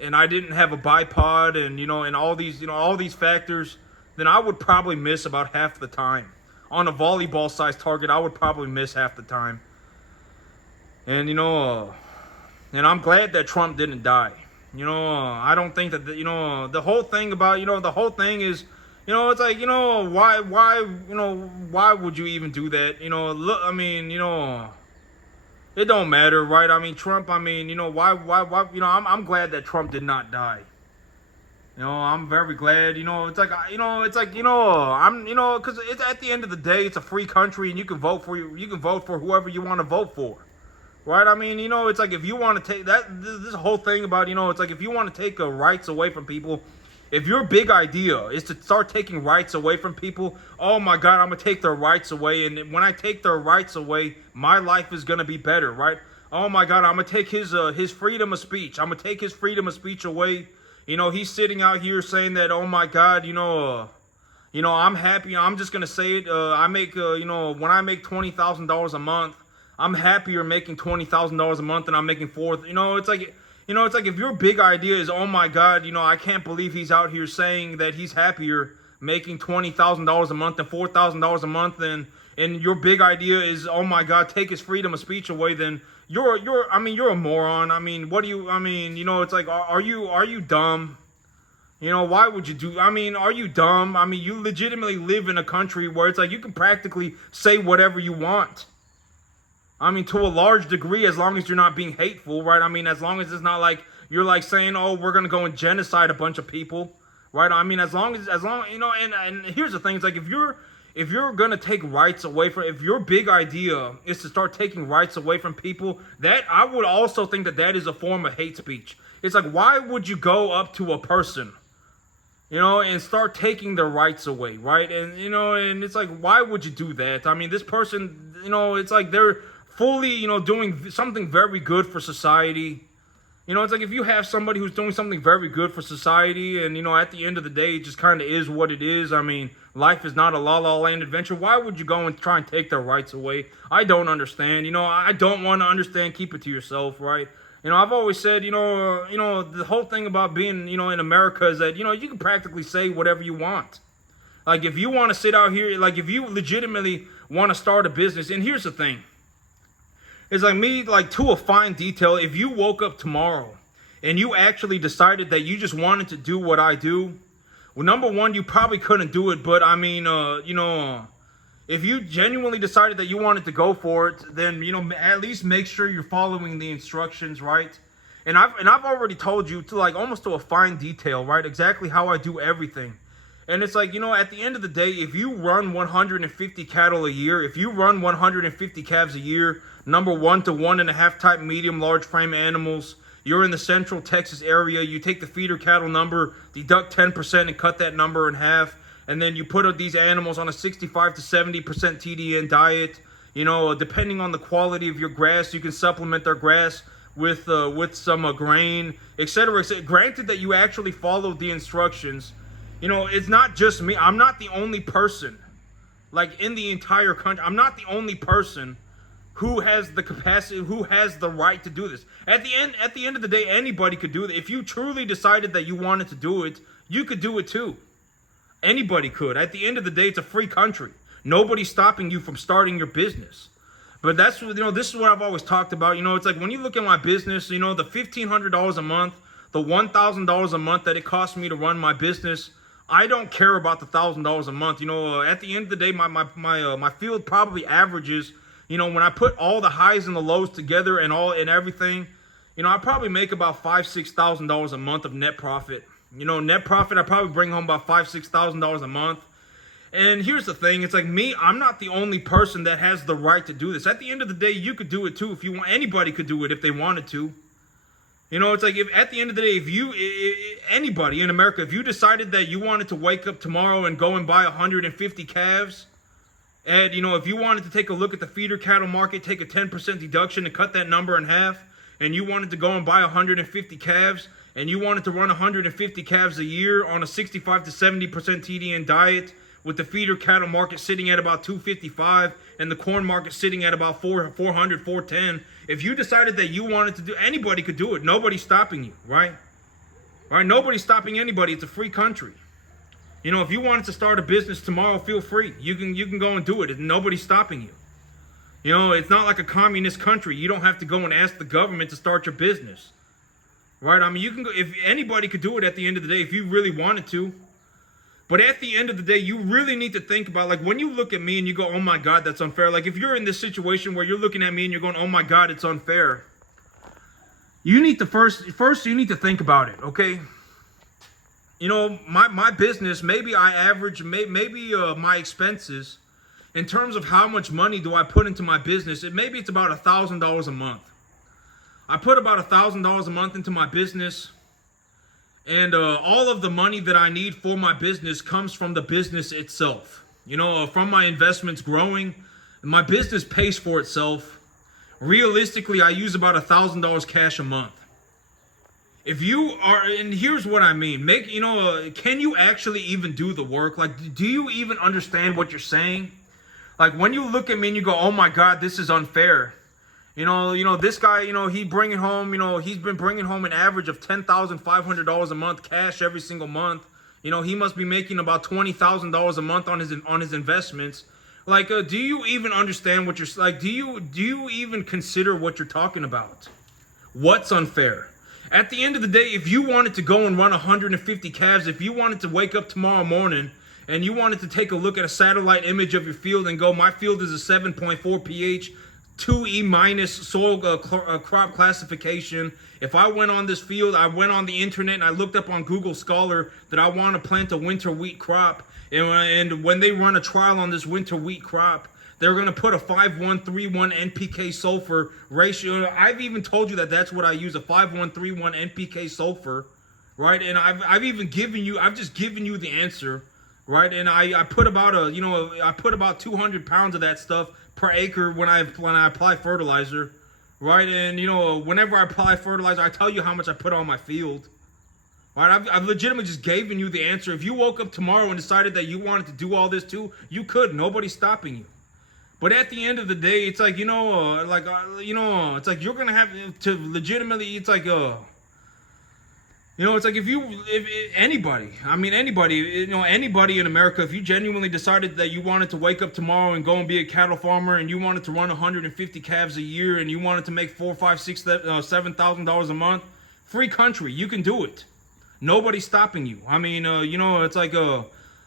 and I didn't have a bipod and, and all these factors, then I would probably miss about half the time. On a volleyball sized target, I would probably miss half the time. And, and I'm glad that Trump didn't die. I don't think that, the whole thing about, the whole thing is, it's like, why would you even do that? Look, I mean, it don't matter, right? I mean, Trump, I mean, why, I'm glad that Trump did not die. I'm very glad, it's like, because it's at the end of the day, it's a free country and you can vote for whoever you want to vote for. Right, I mean, it's like if you want to take this whole thing about, it's like if you want to take rights away from people, if your big idea is to start taking rights away from people, oh my God, I'm going to take their rights away. And when I take their rights away, my life is going to be better, right? Oh my God, I'm going to take his freedom of speech. I'm going to take his freedom of speech away. He's sitting out here saying that, oh my God, I'm happy. I'm just going to say it. I make, when I make $20,000 a month, I'm happier making $20,000 a month than I'm making it's like if your big idea is, oh my God, I can't believe he's out here saying that he's happier making $20,000 a month than $4,000 a month, and your big idea is, oh my God, take his freedom of speech away, then you're a moron. I mean, it's like, are you dumb? Why would you do, are you dumb? I mean, you legitimately live in a country where it's like you can practically say whatever you want. I mean, to a large degree, as long as you're not being hateful, right? I mean, as long as it's not like you're like saying, oh, we're going to go and genocide a bunch of people, right? I mean, as long, and here's the thing. It's like, if you're going to take rights away from, if your big idea is to start taking rights away from people, that I would also think that is a form of hate speech. It's like, why would you go up to a person, and start taking their rights away, right? And, and it's like, why would you do that? I mean, this person, it's like they're fully, doing something very good for society. It's like if you have somebody who's doing something very good for society and, at the end of the day, it just kind of is what it is. I mean, life is not a La La Land adventure. Why would you go and try and take their rights away? I don't understand. I don't want to understand. Keep it to yourself, right? I've always said, the whole thing about being, in America is that, you can practically say whatever you want. Like, if you want to sit out here, like, if you legitimately want to start a business, and here's the thing. It's like me, like, to a fine detail, if you woke up tomorrow and you actually decided that you just wanted to do what I do, well, number one, you probably couldn't do it, but I mean, if you genuinely decided that you wanted to go for it, then, you know, at least make sure you're following the instructions, right? And I've already told you to, like, almost to a fine detail, right? Exactly how I do everything. And it's like, you know, at the end of the day, if you run 150 cattle a year, if you run 150 calves a year, number 1 to 1.5 type medium large frame animals, you're in the central Texas area, you take the feeder cattle number, deduct 10% and cut that number in half, and then you put these animals on a 65 to 70% TDN diet. You know, depending on the quality of your grass, you can supplement their grass with some grain, etc., etc. Granted that you actually followed the instructions. You know, it's not just me. I'm not the only person, like, in the entire country. I'm not the only person who has the capacity, who has the right to do this. At the end of the day, anybody could do it. If you truly decided that you wanted to do it, you could do it too. Anybody could. At the end of the day, it's a free country. Nobody's stopping you from starting your business. But that's, you know, this is what I've always talked about. You know, it's like when you look at my business, you know, the $1,500 a month, the $1,000 a month that it costs me to run my business, I don't care about the $1,000 a month. You know, at the end of the day, my field probably averages, you know, when I put all the highs and the lows together and everything, you know, I probably make about $5,000-$6,000 a month of net profit. You know, net profit, I probably bring home about $5,000-$6,000 a month. And here's the thing, it's like me, I'm not the only person that has the right to do this. At the end of the day, you could do it too if you want. Anybody could do it if they wanted to. You know, it's like, if at the end of the day, if anybody in America, if you decided that you wanted to wake up tomorrow and go and buy 150 calves, and, you know, if you wanted to take a look at the feeder cattle market, take a 10% deduction and cut that number in half, and you wanted to go and buy 150 calves, and you wanted to run 150 calves a year on a 65 to 70% TDN diet, with the feeder cattle market sitting at about 255 and the corn market sitting at about 400, 410. If you decided that you wanted to do, anybody could do it. Nobody's stopping you, right? Right? Nobody's stopping anybody. It's a free country. You know, if you wanted to start a business tomorrow, feel free. You can go and do it. Nobody's stopping you. You know, it's not like a communist country. You don't have to go and ask the government to start your business. Right? I mean, you can go, if anybody could do it at the end of the day if you really wanted to. But at the end of the day, you really need to think about, like, when you look at me and you go, oh my God, that's unfair. Like, if you're in this situation where you're looking at me and you're going, oh my God, it's unfair. You need to first you need to think about it, okay? You know, my business, maybe I average, maybe my expenses, in terms of how much money do I put into my business, maybe it's about $1,000 a month. I put about $1,000 a month into my business. And all of the money that I need for my business comes from the business itself. You know, from my investments growing, my business pays for itself. Realistically, I use about $1,000 cash a month. If you are, and here's what I mean, can you actually even do the work? Like, do you even understand what you're saying? Like, when you look at me and you go, oh my God, this is unfair. You know, this guy, you know, he's been bringing home an average of $10,500 a month cash every single month. You know, he must be making about $20,000 a month on his investments. Like, do you even understand what you're, like, do you even consider what you're talking about? What's unfair? At the end of the day, if you wanted to go and run 150 calves, if you wanted to wake up tomorrow morning and you wanted to take a look at a satellite image of your field and go, my field is a 7.4 pH, 2E minus soil crop classification. If I went on this field, I went on the internet and I looked up on Google Scholar that I want to plant a winter wheat crop. And when they run a trial on this winter wheat crop, they're going to put a 5:1:3:1 NPK sulfur ratio. I've even told you that that's what I use, a 5:1:3:1 NPK sulfur, right? And I've just given you the answer, right? And I put about 200 pounds of that stuff per acre when I apply fertilizer, right? And, you know, whenever I apply fertilizer, I tell you how much I put on my field, right? I've legitimately just given you the answer. If you woke up tomorrow and decided that you wanted to do all this too, you could. Nobody's stopping you. But at the end of the day, it's like, it's like you're gonna have to legitimately. It's like it's like if anybody in America, if you genuinely decided that you wanted to wake up tomorrow and go and be a cattle farmer and you wanted to run 150 calves a year and you wanted to make $4,000, $5,000, $6,000, $7,000 a month, free country, you can do it. Nobody's stopping you. I mean, it's like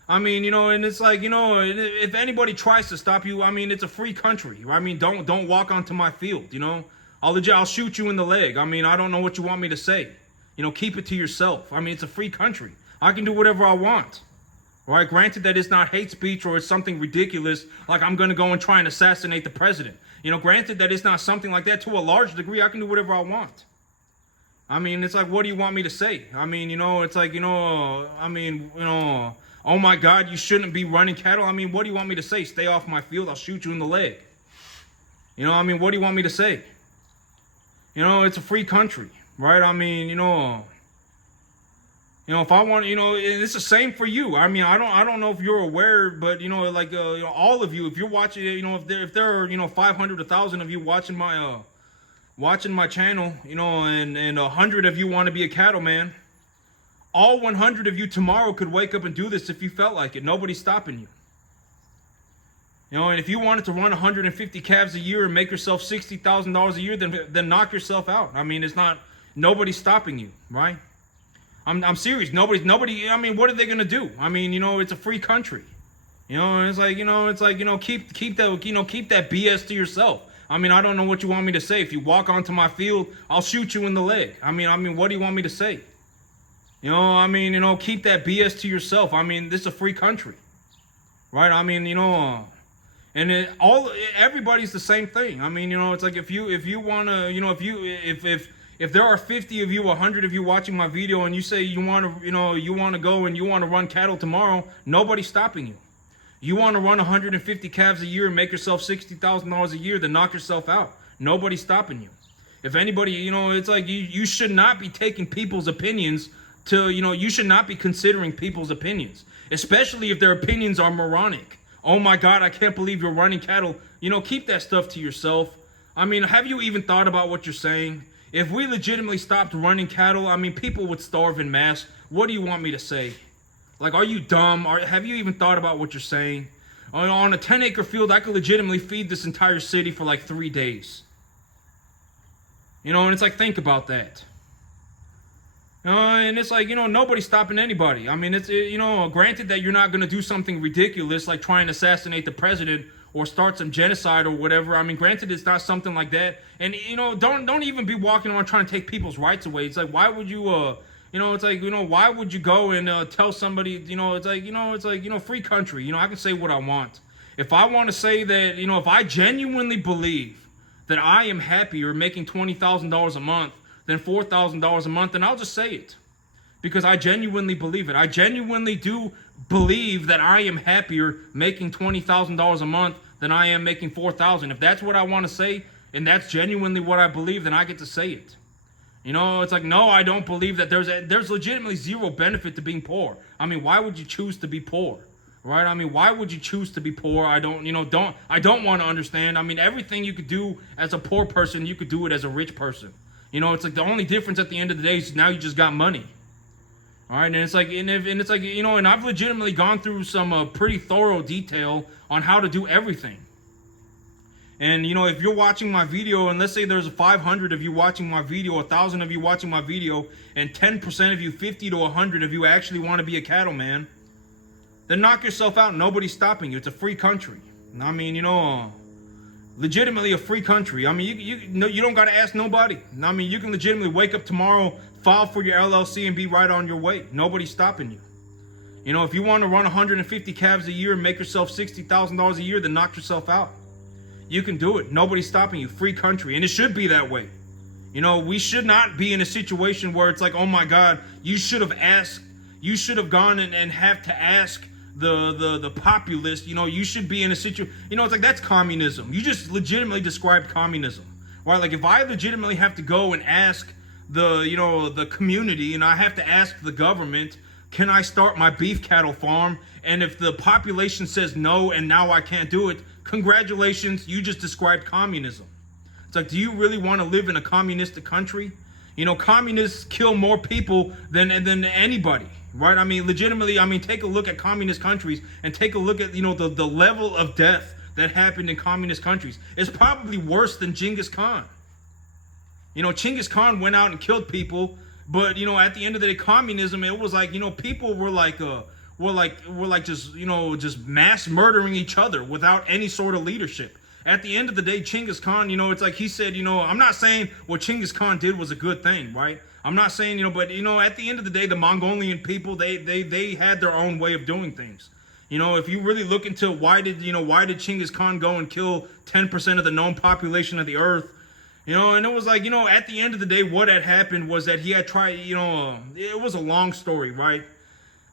I mean, and it's like, if anybody tries to stop you, I mean, it's a free country. I mean, don't walk onto my field, I'll shoot you in the leg. I mean, I don't know what you want me to say. Keep it to yourself. I mean, it's a free country. I can do whatever I want. Right? Granted that it's not hate speech or it's something ridiculous, like I'm going to go and try and assassinate the president. Granted that it's not something like that. To a large degree, I can do whatever I want. I mean, it's like, what do you want me to say? I mean, it's like, oh my God, you shouldn't be running cattle. I mean, what do you want me to say? Stay off my field. I'll shoot you in the leg. I mean, what do you want me to say? It's a free country, right? I mean, if I want, and it's the same for you. I mean, I don't know if you're aware, but like, all of you, if you're watching, if there are, 500, 1,000 of you watching my channel, and 100 of you want to be a cattleman, all 100 of you tomorrow could wake up and do this if you felt like it. Nobody's stopping you. And if you wanted to run 150 calves a year and make yourself $60,000 a year, then knock yourself out. I mean, nobody's stopping you, right? I'm serious. Nobody. I mean, what are they gonna do? I mean, it's a free country. It's like, keep that BS to yourself. I mean, I don't know what you want me to say. If you walk onto my field, I'll shoot you in the leg. I mean, what do you want me to say? Keep that BS to yourself. I mean, this is a free country, right? I mean, and everybody's the same thing. I mean, it's like if you wanna, if there are 50 of you, 100 of you watching my video, and you say you want to go and you want to run cattle tomorrow, nobody's stopping you. You want to run 150 calves a year and make yourself $60,000 a year, then knock yourself out. Nobody's stopping you. If anybody, it's like you should not be taking people's opinions to, you should not be considering people's opinions, especially if their opinions are moronic. Oh my God, I can't believe you're running cattle. Keep that stuff to yourself. I mean, have you even thought about what you're saying? If we legitimately stopped running cattle, I mean, people would starve en masse. What do you want me to say? Like, are you dumb? Have you even thought about what you're saying? On a 10-acre field, I could legitimately feed this entire city for like 3 days. And it's like, think about that. And it's like, nobody's stopping anybody. I mean, it's, granted that you're not going to do something ridiculous like try and assassinate the president or start some genocide or whatever. I mean, granted, it's not something like that. And, don't even be walking around trying to take people's rights away. It's like, why would you, it's like, why would you go and tell somebody, it's like, free country. I can say what I want. If I want to say that, if I genuinely believe that I am happier making $20,000 a month than $4,000 a month, then I'll just say it. Because I genuinely believe it. I genuinely do believe that I am happier making $20,000 a month than I am making $4,000. If that's what I want to say, and that's genuinely what I believe, then I get to say it. It's like, no, I don't believe that there's legitimately zero benefit to being poor. I mean, why would you choose to be poor? Right? I mean, why would you choose to be poor? I don't want to understand. I mean, everything you could do as a poor person, you could do it as a rich person. It's like the only difference at the end of the day is now you just got money. All right, and it's like, and I've legitimately gone through some pretty thorough detail on how to do everything. And, if you're watching my video, and let's say there's 500 of you watching my video, 1,000 of you watching my video, and 10% of you, 50 to 100 of you actually want to be a cattleman, then knock yourself out. Nobody's stopping you. It's a free country. I mean, legitimately a free country. I mean, you don't got to ask nobody. I mean, you can legitimately wake up tomorrow, file for your LLC, and be right on your way. Nobody's stopping you. If you want to run 150 calves a year and make yourself $60,000 a year, then knock yourself out. You can do it. Nobody's stopping you. Free country. And it should be that way. We should not be in a situation where it's like, oh my God, you should have asked, you should have gone and have to ask the populace. You should be in a situation, it's like, that's communism. You just legitimately described communism, right? Like, if I legitimately have to go and ask the community, and I have to ask the government, can I start my beef cattle farm? And if the population says no, and now I can't do it, congratulations, you just described communism. It's like, do you really want to live in a communistic country? Communists kill more people than anybody, right? I mean, legitimately, take a look at communist countries and take a look at, the level of death that happened in communist countries. It's probably worse than Genghis Khan. Genghis Khan went out and killed people, but, at the end of the day, communism, it was like, people were like, were like just, just mass murdering each other without any sort of leadership. At the end of the day, Genghis Khan, it's like he said, I'm not saying what Genghis Khan did was a good thing, right? I'm not saying, but at the end of the day, the Mongolian people, they had their own way of doing things. If you really look into why did Genghis Khan go and kill 10% of the known population of the earth, and it was like, at the end of the day, what had happened was that he had tried, it was a long story, right?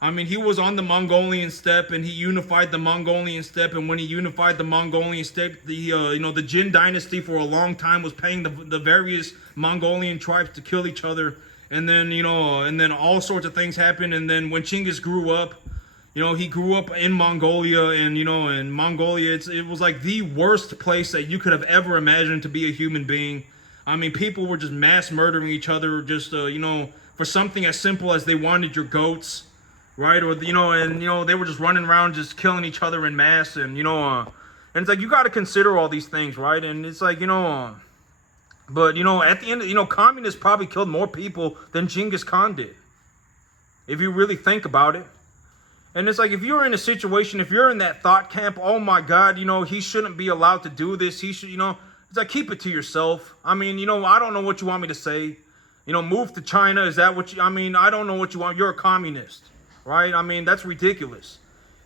I mean, he was on the Mongolian steppe and he unified the Mongolian steppe. And when he unified the Mongolian steppe, the Jin dynasty for a long time was paying the various Mongolian tribes to kill each other. And then, all sorts of things happened. And then when Genghis grew up, he grew up in Mongolia, and, in Mongolia, it was like the worst place that you could have ever imagined to be a human being. I mean, people were just mass murdering each other, just, for something as simple as they wanted your goats, right? Or, they were just running around just killing each other in mass, and, and it's like, you got to consider all these things, right? And it's like, but, at the end, communists probably killed more people than Genghis Khan did, if you really think about it. And it's like, if you're in a situation, if you're in that thought camp, oh my God, he shouldn't be allowed to do this. He should, it's like, keep it to yourself. I mean, I don't know what you want me to say. Move to China. Is that what I mean, I don't know what you want. You're a communist, right? I mean, that's ridiculous.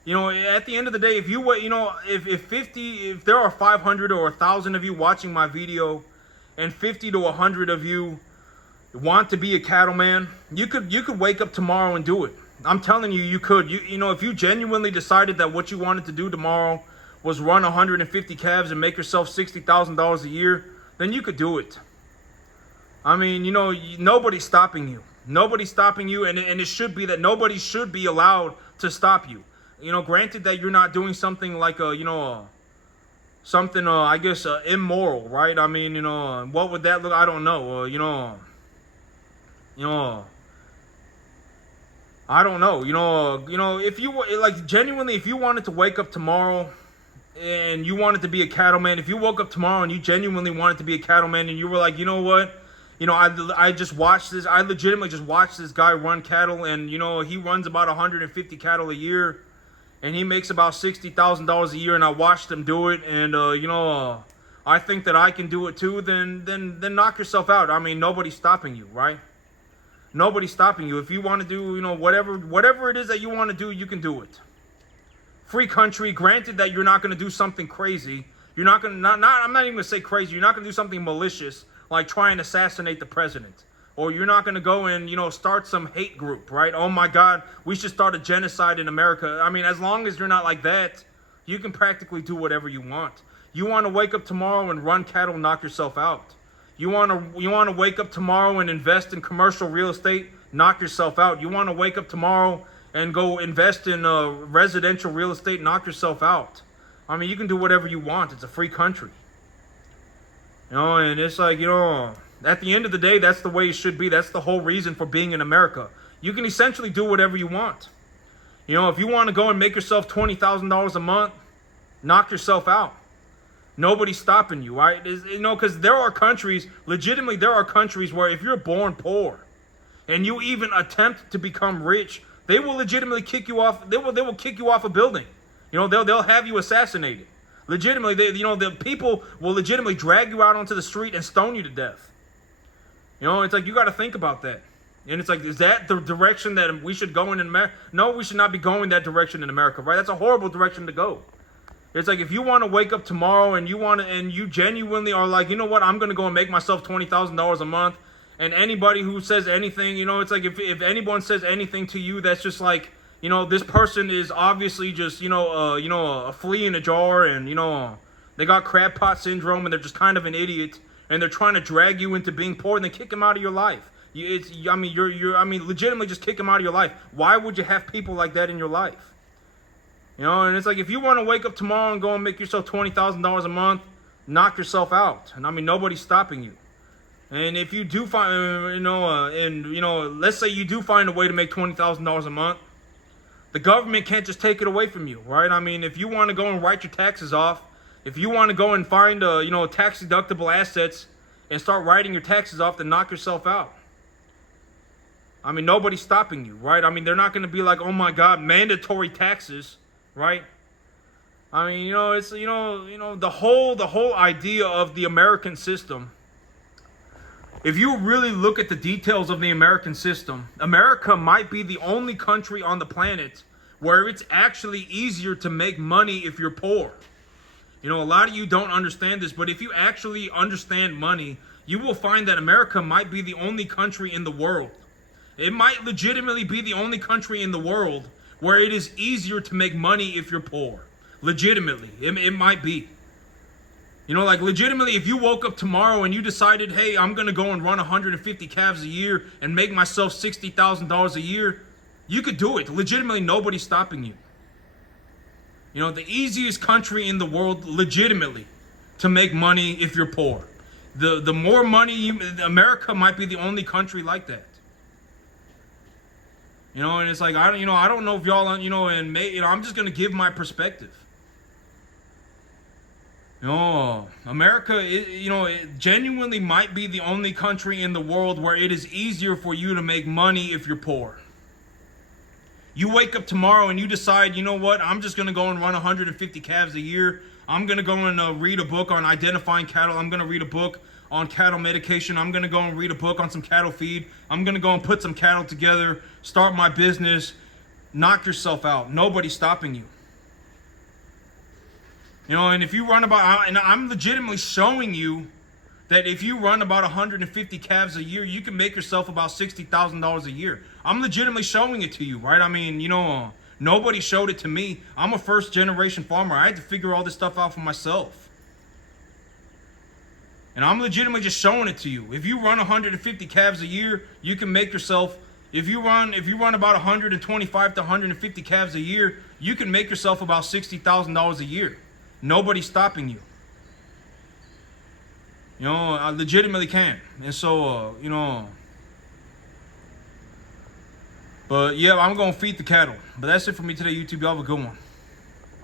At the end of the day, if you, if there are 500 or 1,000 of you watching my video and 50 to 100 of you want to be a cattleman, you could wake up tomorrow and do it. I'm telling you, you could. If you genuinely decided that what you wanted to do tomorrow was run 150 calves and make yourself $60,000 a year, then you could do it. I mean, nobody's stopping you. Nobody's stopping you, and it should be that nobody should be allowed to stop you. Granted that you're not doing something like something I guess immoral, right? I mean, what would that look? I don't know. I don't know. If you like genuinely, if you wanted to wake up tomorrow and you wanted to be a cattleman, if you woke up tomorrow and you genuinely wanted to be a cattleman and you were like, what? I just watched this. I legitimately just watched this guy run cattle, and he runs about 150 cattle a year, and he makes about $60,000 a year. And I watched him do it, and I think that I can do it too. Then knock yourself out. I mean, nobody's stopping you, right? Nobody's stopping you. If you want to do, whatever it is that you want to do, you can do it. Free country. Granted that you're not going to do something crazy. You're not going to, I'm not even going to say crazy. You're not going to do something malicious, like try and assassinate the president. Or you're not going to go and, start some hate group, right? Oh my God, we should start a genocide in America. I mean, as long as you're not like that, you can practically do whatever you want. You want to wake up tomorrow and run cattle, knock yourself out. You want to wake up tomorrow and invest in commercial real estate, knock yourself out. You want to wake up tomorrow and go invest in residential real estate, knock yourself out. I mean, you can do whatever you want. It's a free country. And it's like, at the end of the day, that's the way it should be. That's the whole reason for being in America. You can essentially do whatever you want. If you want to go and make yourself $20,000 a month, knock yourself out. Nobody's stopping you, right? Because there are countries, legitimately, there are countries where if you're born poor and you even attempt to become rich, they will legitimately kick you off. They will kick you off a building. They'll have you assassinated. Legitimately, the people will legitimately drag you out onto the street and stone you to death. It's like, you got to think about that. And it's like, is that the direction that we should go in America? No, we should not be going that direction in America, right? That's a horrible direction to go. It's like, if you want to wake up tomorrow and you genuinely are like, I'm going to go and make myself $20,000 a month. And anybody who says anything, it's like, if anyone says anything to you that's just like, this person is obviously just, a flea in a jar, and, they got crab pot syndrome, and they're just kind of an idiot, and they're trying to drag you into being poor, and then kick them out of your life. Legitimately just kick them out of your life. Why would you have people like that in your life? And it's like, if you want to wake up tomorrow and go and make yourself $20,000 a month, knock yourself out. And nobody's stopping you. And if you do find, let's say you do find a way to make $20,000 a month, the government can't just take it away from you, right? I mean, if you want to go and write your taxes off, if you want to go and find, tax deductible assets and start writing your taxes off, then knock yourself out. I mean, nobody's stopping you, right? I mean, they're not going to be like, oh my God, mandatory taxes, right? I mean, it's the whole idea of the American system. If you really look at the details of the American system, America might be the only country on the planet where it's actually easier to make money if you're poor. A lot of you don't understand this, but if you actually understand money, you will find that America might be the only country in the world. It might legitimately be the only country in the world where it is easier to make money if you're poor. Legitimately, it might be. Like legitimately, if you woke up tomorrow and you decided, hey, I'm going to go and run 150 calves a year and make myself $60,000 a year, you could do it. Legitimately, nobody's stopping you. The easiest country in the world, legitimately, to make money if you're poor. The more money, America might be the only country like that. And it's like, I don't know if y'all, I'm just going to give my perspective. America, it genuinely might be the only country in the world where it is easier for you to make money if you're poor. You wake up tomorrow and you decide, you know what, I'm just going to go and run 150 calves a year. I'm going to go and read a book on identifying cattle. I'm going to read a book on cattle medication. I'm going to go and read a book on some cattle feed. I'm going to go and put some cattle together, start my business, knock yourself out. Nobody's stopping you. And if you run about, and I'm legitimately showing you that if you run about 150 calves a year, you can make yourself about $60,000 a year. I'm legitimately showing it to you, right? I mean, nobody showed it to me. I'm a first generation farmer. I had to figure all this stuff out for myself. And I'm legitimately just showing it to you. If you run 150 calves a year, you can make yourself, if you run about 125 to 150 calves a year, you can make yourself about $60,000 a year. Nobody's stopping you. I legitimately can. And so, but yeah, I'm going to feed the cattle. But that's it for me today, YouTube. Y'all have a good one.